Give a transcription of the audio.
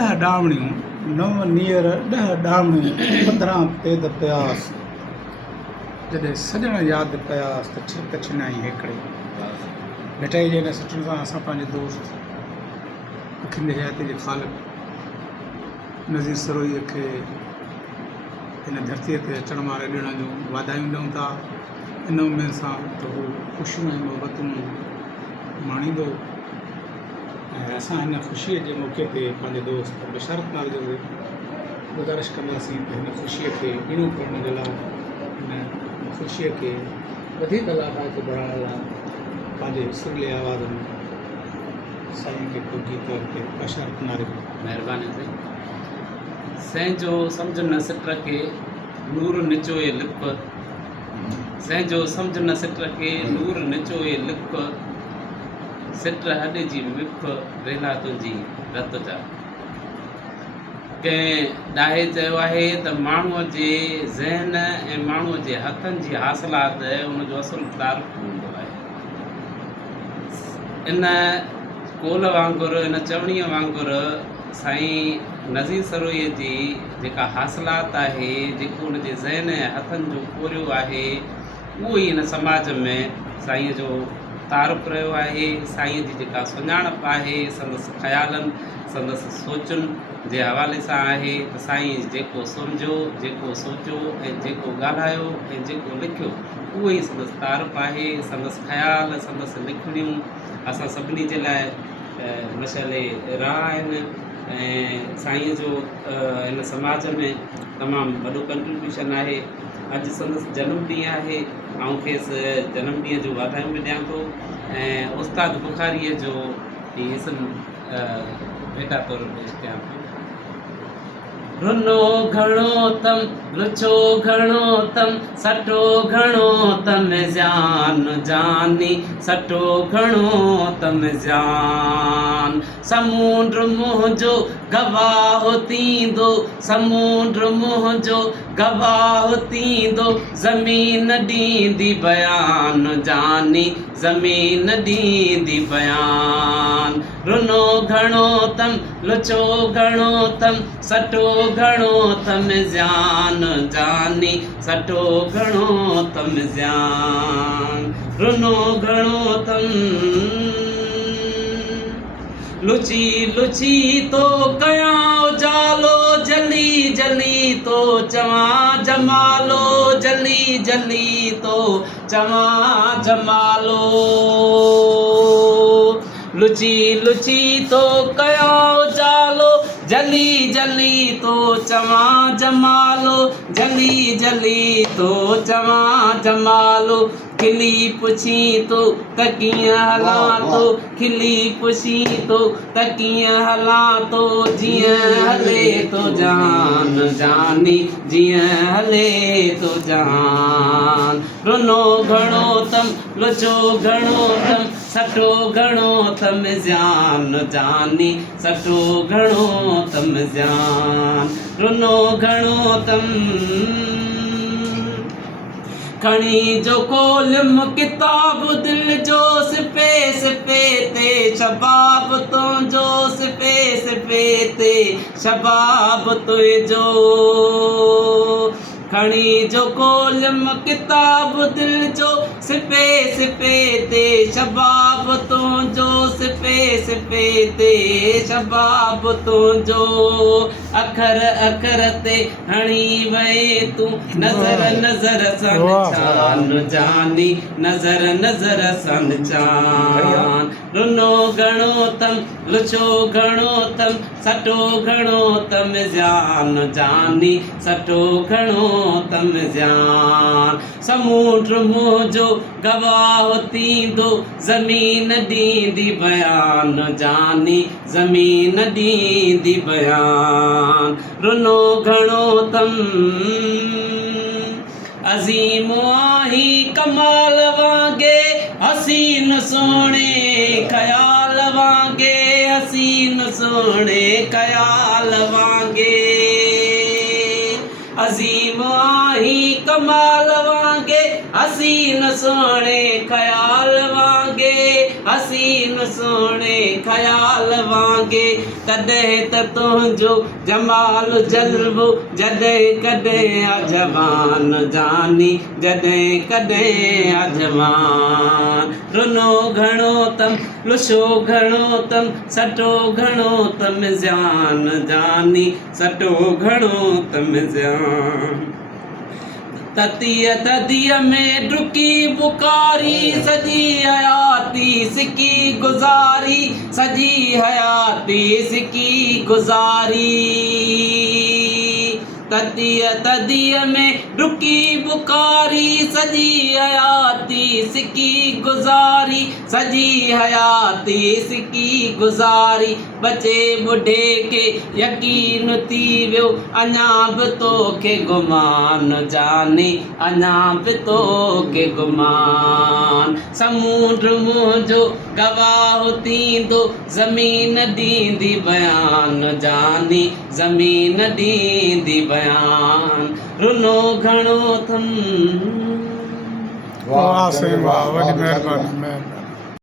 ॾह ॾावणियूं नव नीर ॾह ॾावणियूं 15 पेद प्यास जॾहिं सॼण यादि कयास त छिक छिनाई हिकिड़े मिठाई जे हिन सचण सां असां पंहिंजे दोस्त अखियुनि जे हयाती जे ख़ालिक़ नज़ीर सरोईअ खे हिन धरतीअ ते अचण वारे ॾिण जूं वाधायूं ॾियूं था इन उमेद सां त हू ख़ुशियूं ऐं मोहबतूं माणींदो ऐं असां हिन ख़ुशीअ जे मौक़े ते पंहिंजे दोस्त बशरत नाल जो गुज़ारिश कंदासीं त हिन ख़ुशीअ खे ॿीणो करण जे लाइ हिन ख़ुशीअ खे वधीक लाभाइत बढ़ाइण लाइ पंहिंजे सुरीले आवाज़ में साईं खे को गीत ते बशरत नाल महिरबानी से सैंजो सम्झ न सिट के नूर निचोए लिप सैंजो सम्झ न सिट के नूर निचोए लिप सिट हॾ जी विप वेला तुंहिंजी रत जा कंहिं ॾाहे चयो आहे त माण्हूअ जे ज़हन ऐं माण्हूअ जे हथनि जी हासिलात उनजो असुलु तारीफ़ हूंदो आहे इन कोल वांगुरु इन चवणीअ वांगुरु साईं नज़ीर सरोईअ जी जेका हासिलात आहे जेको उनजे ज़हन ऐं हथनि जो कोरियो आहे उहो ई इन समाज में साईंअ जो तारुफ़ रहियो आहे साईंअ जी जेका सुञाणप आहे संदसि ख़्यालनि संदसि सोचुनि जे हवाले सां आहे त साईं जेको सम्झो जेको सोचियो ऐं जेको ॻाल्हायो ऐं जेको लिखियो उहो ई संदसि तारुफ़ आहे संदसि ख़्याल संदसि लिखणियूं असां सभिनी जे लाइ मशाले राह आहिनि ऐं साईं जो हिन समाज में तमामु वॾो कंट्रीब्यूशन आहे अॼु संदसि जनमु ॾींहुं आहे ऐं खेसि जनमु ॾींहं जो वाधायूं बि ॾियां थो ऐं उस्ताद बुखारीअ जो हिसन भेटा तौर पेश कयां थो रुनो घणो तम लुछो घणो तम सटो घणो तम जान जानी सटो घणो तम जान समुंड मुंहिंजो गवाह थींदो समुंड मुंहिंजो गवाह थींदो ज़मीन ॾींदी बयान जानी ज़मीन ॾींदी बयान रुनो घणो तम लुछो घणो तम सटो घणो तम जान जानी सटो घणो तम जान रुनो घणो तम लुची लुची तो कयां उजालो जली जली तो चवां जमालो जली जली तो चवां जमालो लुची लुची तो कयां उजालो जली जली तो चवां जमालो जली जली तो चवां जमालो खिली पुछी तो त कीअं हलां तो खिली पुछी तो त कीअं हलां तो जीअं हले तो जान जानी जीअं हले तो जान रुनो घणो तम लुछो घणो तम सटो घणो तम जान जानी सटो घणो तम जान रुनो घणो तम खणी जो कोलम किताब दिल जो सिपे सिपे ते शबाब तुंहिंजो सिपे सिपे ते शबाब तुंहिंजो खणी जो कोलम किताब दिल जो सिपे सिपे ते शबाब तुंहिंजो सिपे सिपे ते शबाब तुंहिंजो अखर अखर ते हणी वए तूं नज़र नज़र सां निशान जानी नज़र नज़र सां निशान रुनो घणो तम लुछो घणो तम सटो घणो तम जान जानी सटो घणो तम जान समुंड मुंहिंजो गवाह थींदो ज़मीन ॾींदी बयान जानी ज़मीन ॾींदी बयान रुनो घणो तम अज़ीम आही कमाल वांगे हसीन सोणे ख़याल वांगे हसीन सोणे ख़याल वांगे अज़ीम आही कमाल वांगे हसीन सोणे ख़याल वांगे हसीन सोणे ख़याल वांगे तॾहिं त तुंहिंजो जमाल जलवो जॾहिं कॾहिं अजवान जानी जॾहिं कॾहिं अजवान रुनो घणो तम लुशो घणो तम सटो घणो तम ज़्यान जानी सटो घणो तम ज़्यान तदीअ में डुकी बुकारी सजी हयाती सिकी गुज़ारी सजी हयाती सिकी गुज़ारी तदीअ में डुकी बुकारी सजी हयाती सिकी गुज़ारी सजी हयाती सिकी गुज़ारी बचे बुढ़े के यकीन थी वियो अञा बि तोखे गुमान जाने अञा बि तोखे गुमान समुंड मुंहिंजो गवाह थींदो ज़मीन ॾींदी बयान जाने ज़मीन ॾींदी बयान रुनो घणो थम वाह से वाह, वॾी महिरबानी महिरबानी।